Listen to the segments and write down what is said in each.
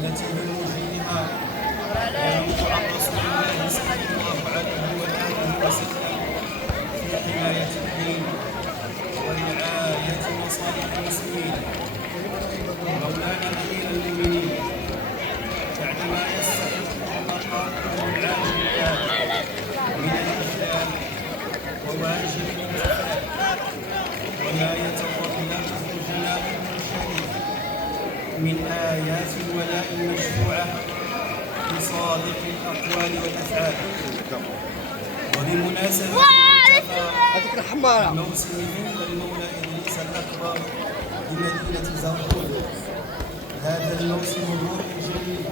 التي بموجبها ينبع عن رسول الله صلى الله عليه وآله وسلم في حماية الدين ورعاية مصالح المسلمين. مولانا أمير المؤمنين بعدما يستحق مقامه العالي من الإسلام وواجب الإنفاق وما يتطلبه جنابه الشريف من آيات الولاء المشروعة بصادق الأقوال والأفعال. وبمناسبة موسم هند المولى إدريس الأكبر بمدينة زرقون، هذا الموسم الروحي الجميل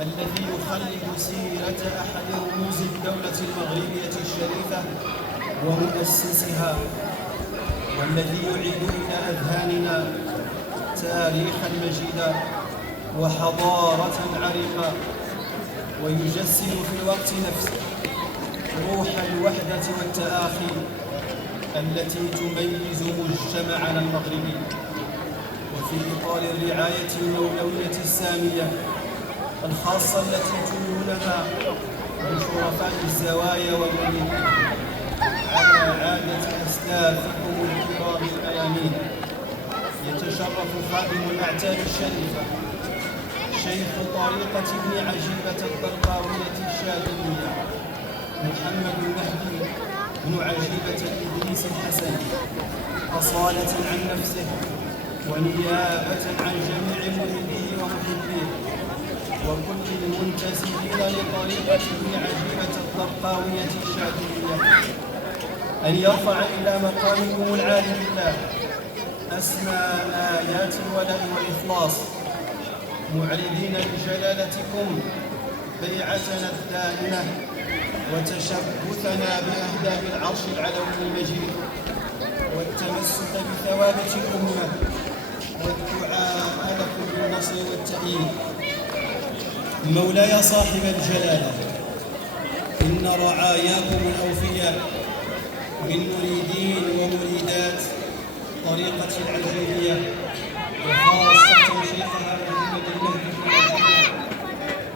الذي يخلد سيرة أحد رموز الدولة المغربية الشريفة ومؤسسها، والذي يعيد إلى أذهاننا تاريخا مجيدا وحضارة عريقة، ويجسد في الوقت نفسه روح الوحدة والتآخي التي تميز مجتمعنا المغربي. وفي إطار الرعاية المولوية السامية الخاصة التي تولونها من شرفاء الزوايا والملك على عادة أسلافكم الكرام الأيامين، يتشرف خادم الأعتاب الشريفة شيخ طريقة ابن عجيبة الضرقاوية الشاذلية محمد المهدي بن عجيبة إدريس الحسني، أصالة عن نفسه ونيابة عن جميع مريديه ومحبيه وكل المنتسبين لطريقة ابن عجيبة الضرقاوية الشاذلية، أن يرفع إلى مقامكم العالي بالله أسمى آيات الولاء والإخلاص، معرضين بجلالتكم بيعتنا الدائمة وتشبثنا بأهداب العرش العلوي المجيد، والتمسك بثوابت الأمة والدعاء لكم بالنصر والتأييد. مولاي صاحب الجلالة، إن رعاياكم الأوفياء من مريدين ومريدات طريقة العجيبية وخاصة شيخها محمد المهدي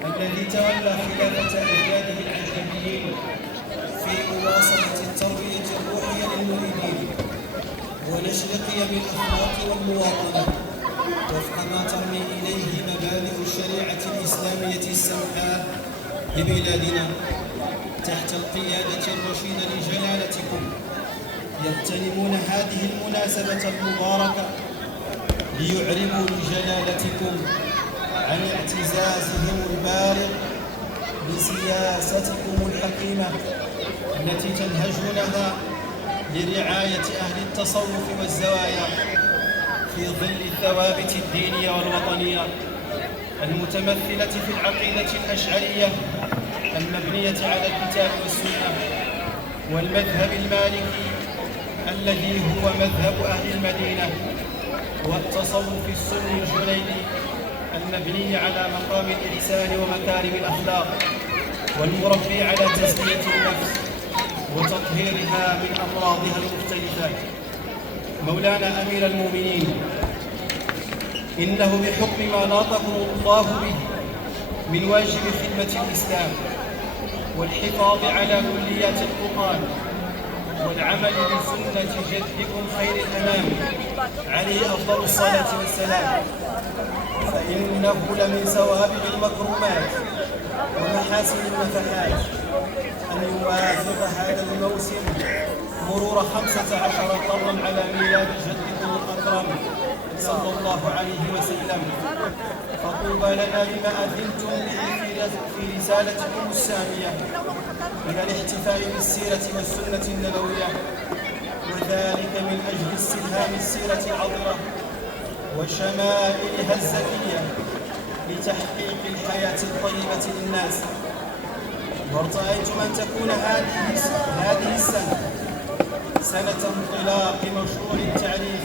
الذي تولى خلافة أجداده العجيبيين في مواصلة التربية الروحية للمريدين ونشر قيم الأخلاق والمواطنة وفق ما ترمي إليه مبادئ الشريعة الإسلامية السمحاء ببلادنا تحت القيادة الرشيدة لجلالتكم، يغتنمون هذه المناسبة المباركة ليعربوا لجلالتكم عن اعتزازهم البالغ بسياستكم الحكيمة التي تنهجونها لرعاية أهل التصوف والزوايا في ظل الثوابت الدينية والوطنية المتمثلة في العقيدة الأشعرية المبنية على الكتاب والسنة، والمذهب المالكي الذي هو مذهب أهل المدينة، والتصوف السني الجنيدي المبني على مقام الإحسان ومكارم الأخلاق، والمربي على تزكية النفس وتطهيرها من أمراضها المختلفة. مولانا أمير المؤمنين، إنه بحكم ما ناطكم الله به من واجب خدمة الإسلام والحفاظ على كليات القرآن والعمل بسنة جدكم خير الأنام عليه أفضل الصلاة والسلام، فإنه لمن سوابغ المكرمات ومحاسن النفحات أن يوافق هذا الموسم مرور 15 قرنا على ميلاد جدكم الأكرم صلى الله عليه وسلم. فطوبى لنا بما أذنتم به في رسالتكم السامية إلى الاحتفاء بالسيرة والسنة النبوية، وذلك من أجل استلهام السيرة العطرة وشمائلها الزكية لتحقيق الحياة الطيبة للناس. وارتأيتم أن تكون هذه السنة سنة انطلاق مشروع التعريف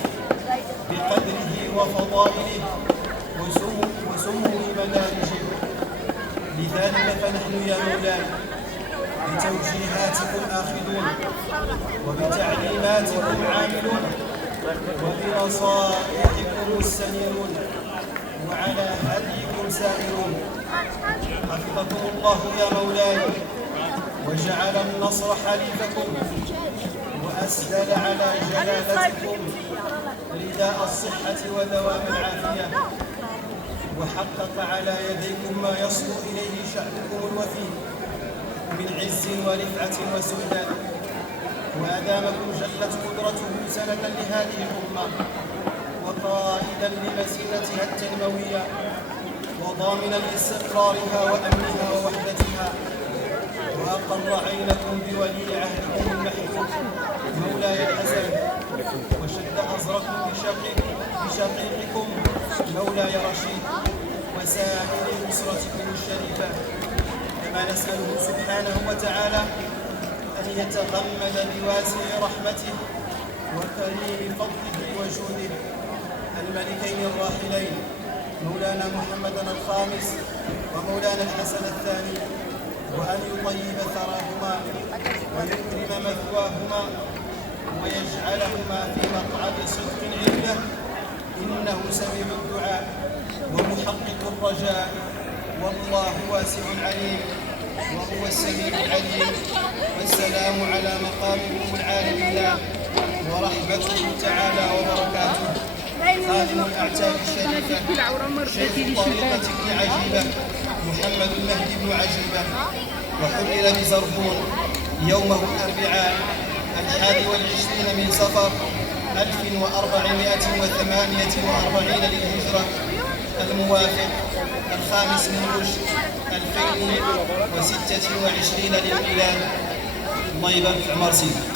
بقدره وفضائله وسمو مدارجه. لذلك فنحن يا مولاي بتوجيهاتكم آخذون، وبتعليماتكم عاملون، وبنصائحكم مستنيرون، وعلى هديكم سائرون. حفظكم الله يا مولاي، وجعل النصر حليفكم، وأسدل على جلالتكم رداء الصحة ودوام العافية، وحقق على يديكم ما يصل إليه شأنكم الوفي من عز ورفعة وسؤدد، وأدامكم جلت قدرته سنة لهذه الأمة وقائدا لمسيرتها التنموية وضامنا لاستقرارها وأمنها ووحدتها، وأقر عينكم بولي عهدكم المحبوب مولاي الحسن، وشد أزركم بشقيقكم مولاي رشيد وسائر أسرتكم الشريفة. كما نسأله سبحانه وتعالى أن يتغمد بواسع رحمته وكريم فضله وجوده الملكين الراحلين مولانا محمدا الخامس ومولانا الحسن الثاني، وأن يطيب ثراهما ويكرم مثواهما ويجعلهما في مقعد صدق عنده، إنه سميع الدعاء ومحقق الرجاء، والله واسع عليم وهو السميع العليم. والسلام على مقامكم العالي بالله ورحمته تعالى وبركاته. خادم الأعتاب الشريفة شيخ الطريقة ابن عجيبة محمد المهدي بن عجيبة، وحرر بزربون يومه الأربعاء 21 من صفر 1448 للهجرة، الموافق 5 من رشد 2026 للميلاد. الله يبارك في عمر سيدي.